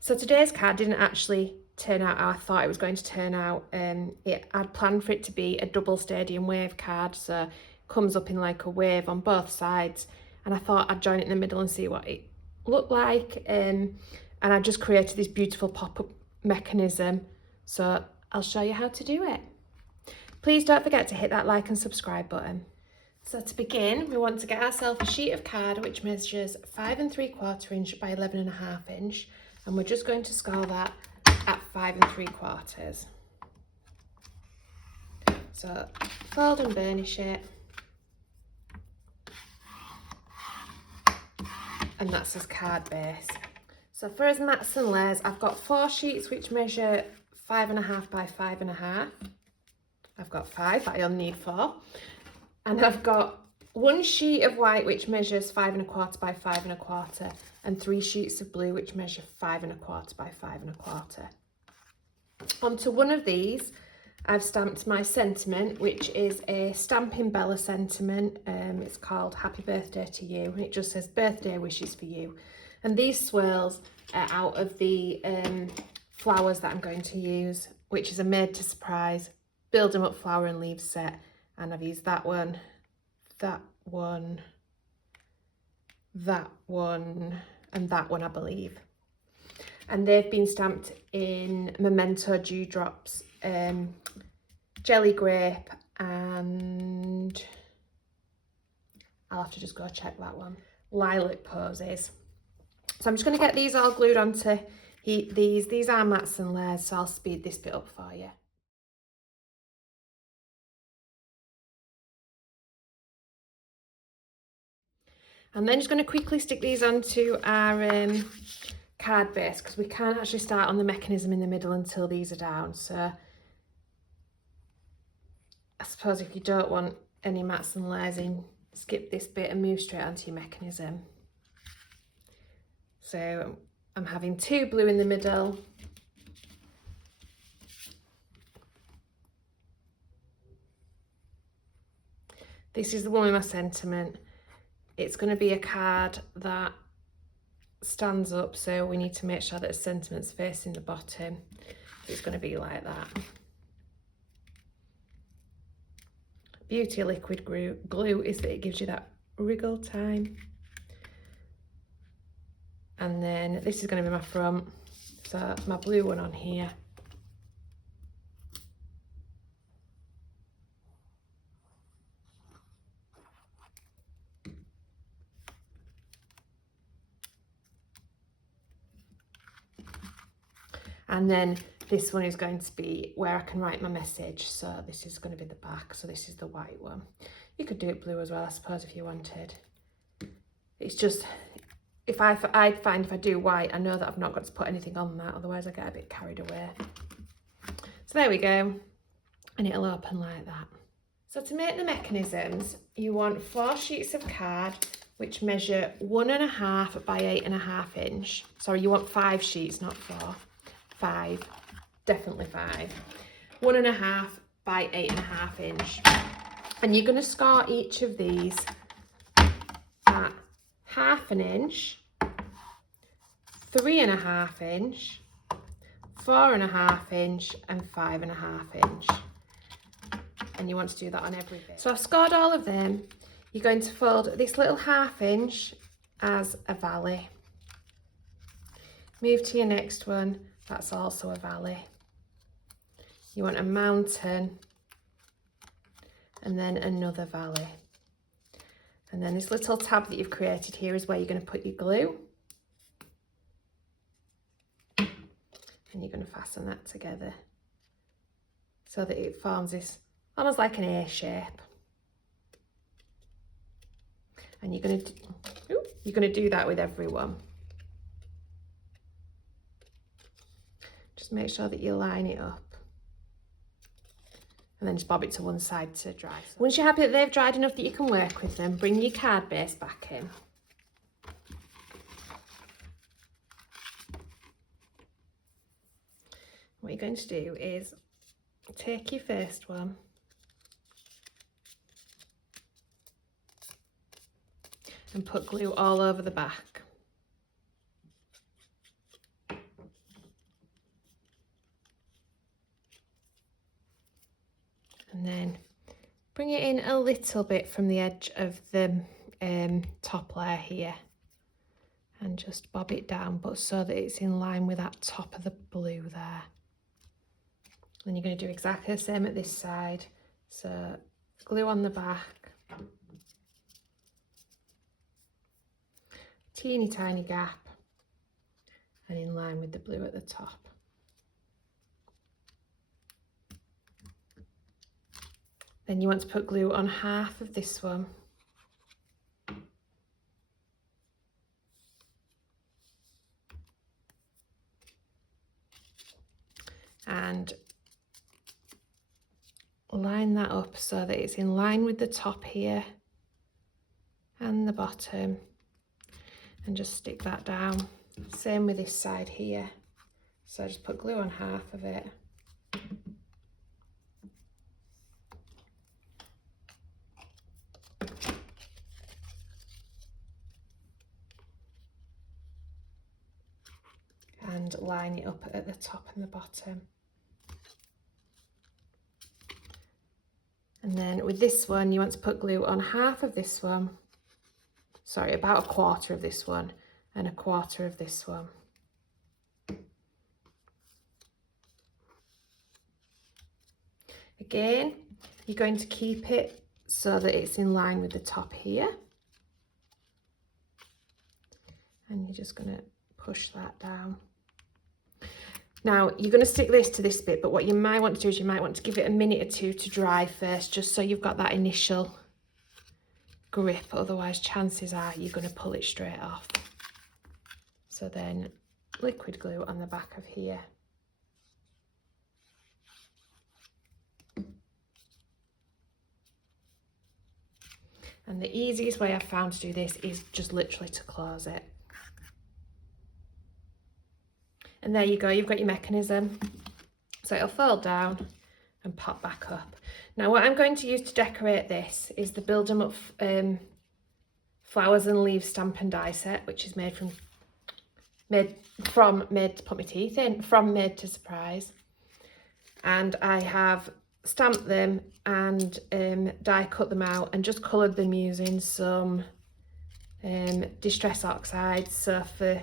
So today's card didn't actually turn out how I thought it was going to turn out. I'd planned for it to be a double stadium wave card, so it comes up in like a wave on both sides, and I thought I'd join it in the middle and see what it looked like, and I just created this beautiful pop-up mechanism, so I'll show you how to do it. Please don't forget to hit that like and subscribe button. So to begin, we want to get ourselves a sheet of card which measures 5 3/4 inch by 11.5 inch, and we're just going to score that at 5 3/4. So fold and burnish it, and that's as card base. So for as mats and layers, I've got 4 sheets which measure 5.5 by 5.5. I've got 5, but I only need 4. And I've got 1 sheet of white which measures 5 1/4 by 5 1/4, and 3 sheets of blue which measure 5 1/4 by 5 1/4. Onto one of these, I've stamped my sentiment, which is a Stampin' Bella sentiment. It's called Happy Birthday to You, and it just says birthday wishes for you. And these swirls are out of the flowers that I'm going to use, which is a Made to Surprise Build 'em Up flower and leaves set. And I've used that one, that one, that one, and that one, I believe. And they've been stamped in Memento Dewdrops, Jelly Grape, and I'll have to just go check that one, Lilac Posies. So I'm just going to get these all glued onto these. These are mats and layers, so I'll speed this bit up for you. I'm then just going to quickly stick these onto our card base, because we can't actually start on the mechanism in the middle until these are down. So I suppose if you don't want any mats and layers in, skip this bit and move straight onto your mechanism. So I'm having 2 blue in the middle. This is the one with my sentiment. It's going to be a card that stands up, so we need to make sure that the sentiment's facing the bottom. It's going to be like that. Beauty of liquid glue is that it gives you that wriggle time. And then this is going to be my front, so my blue one on here. And then this one is going to be where I can write my message. So this is going to be the back. So this is the white one. You could do it blue as well, I suppose, if you wanted. It's just, I find if I do white, I know that I've not got to put anything on that. Otherwise I get a bit carried away. So there we go. And it'll open like that. So to make the mechanisms, you want 4 sheets of card which measure 1.5 by 8.5 inch. Sorry, you want 5 sheets, not 4. 5, definitely 5. 1.5 by 8.5 inch. And you're going to score each of these at 1/2 inch, 3.5 inch, 4.5 inch, and 5.5 inch. And you want to do that on every bit. So I've scored all of them. You're going to fold this little 1/2 inch as a valley. Move to your next one. That's also a valley. You want a mountain, and then another valley. And then this little tab that you've created here is where you're going to put your glue. And you're going to fasten that together so that it forms this almost like an A shape. And you're going to do that with every one. Just make sure that you line it up. And then just bob it to one side to dry. Once you're happy that they've dried enough that you can work with them, bring your card base back in. What you're going to do is take your first one and put glue all over the back. And then bring it in a little bit from the edge of the top layer here. And just bob it down, but so that it's in line with that top of the blue there. Then you're going to do exactly the same at this side. So glue on the back. Teeny tiny gap. And in line with the blue at the top. Then you want to put glue on half of this one. And line that up so that it's in line with the top here and the bottom, and just stick that down. Same with this side here. So just put glue on half of it. And line it up at the top and the bottom. And then with this one, you want to put glue on half of this one. Sorry, about a quarter of this one and a quarter of this one. Again, you're going to keep it so that it's in line with the top here. And you're just going to push that down. Now, you're going to stick this to this bit, but what you might want to do is you might want to give it a minute or two to dry first, just so you've got that initial grip. Otherwise, chances are you're going to pull it straight off. So then, liquid glue on the back of here. And the easiest way I've found to do this is just literally to close it. And there you go, you've got your mechanism. So it'll fold down and pop back up. Now what I'm going to use to decorate this is the Build 'em Up flowers and leaves stamp and die set, which is made to Made to Surprise. And I have stamped them and die cut them out and just coloured them using some Distress Oxide. So for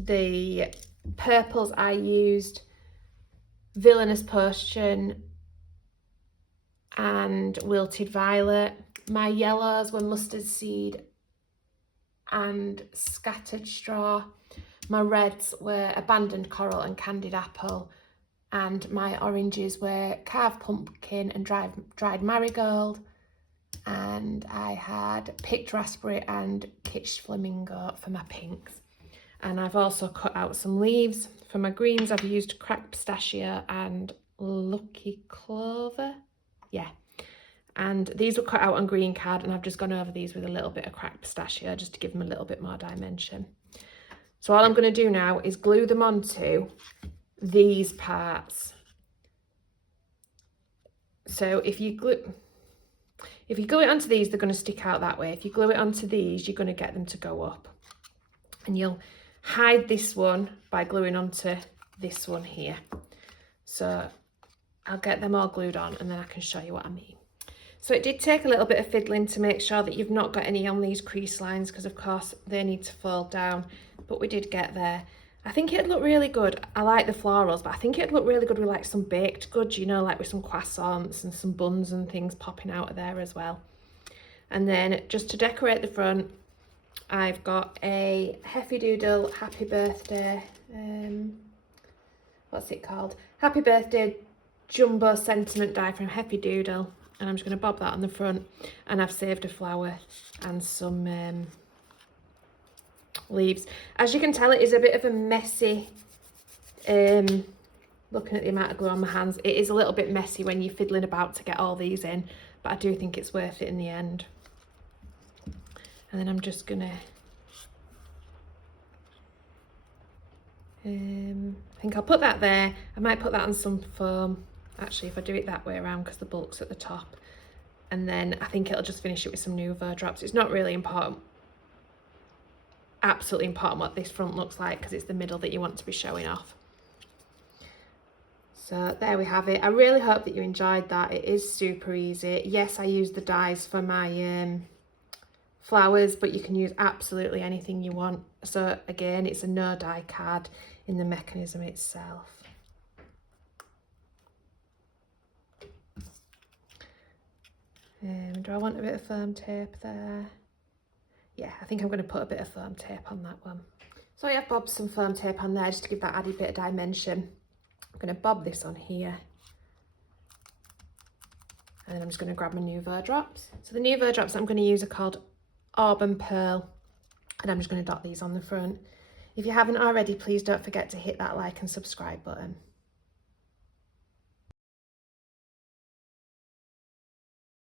the purples I used Villainous Potion and Wilted Violet. My yellows were Mustard Seed and Scattered Straw. My reds were Abandoned Coral and Candied Apple. And my oranges were Carved Pumpkin and Dried Marigold. And I had Picked Raspberry and Kitsched Flamingo for my pinks. And I've also cut out some leaves. For my greens, I've used Cracked Pistachio and Lucky Clover. Yeah. And these were cut out on green card, and I've just gone over these with a little bit of Cracked Pistachio just to give them a little bit more dimension. So all I'm going to do now is glue them onto these parts. So if you glue it onto these, they're going to stick out that way. If you glue it onto these, you're going to get them to go up. And you'll hide this one by gluing onto this one here. So I'll get them all glued on and then I can show you what I mean. So it did take a little bit of fiddling to make sure that you've not got any on these crease lines, because of course they need to fold down, but we did get there. I think it'd look really good. I like the florals, but I think it'd look really good with like some baked goods, you know, like with some croissants and some buns and things popping out of there as well. And then just to decorate the front, I've got a Heffy Doodle Happy Birthday, what's it called? Happy Birthday Jumbo Sentiment Die from Heffy Doodle. And I'm just going to bob that on the front. And I've saved a flower and some leaves. As you can tell, it is a bit of a messy, looking at the amount of glue on my hands, it is a little bit messy when you're fiddling about to get all these in. But I do think it's worth it in the end. And then I'm just gonna, I think I'll put that there. I might put that on some foam, actually, if I do it that way around, because the bulk's at the top. And then I think it'll just finish it with some Nouveau drops. It's not really important, absolutely important what this front looks like, because it's the middle that you want to be showing off. So there we have it. I really hope that you enjoyed that. It is super easy. Yes, I use the dies for my flowers, but you can use absolutely anything you want. So again, it's a no die card in the mechanism itself. Do I want a bit of foam tape there? Yeah, I think I'm going to put a bit of foam tape on that one. So I've bobbed some foam tape on there just to give that added bit of dimension. I'm going to bob this on here. And then I'm just going to grab my Nouveau drops. So the Nouveau drops I'm going to use are called Auburn Pearl. And I'm just going to dot these on the front. If you haven't already, please don't forget to hit that like and subscribe button.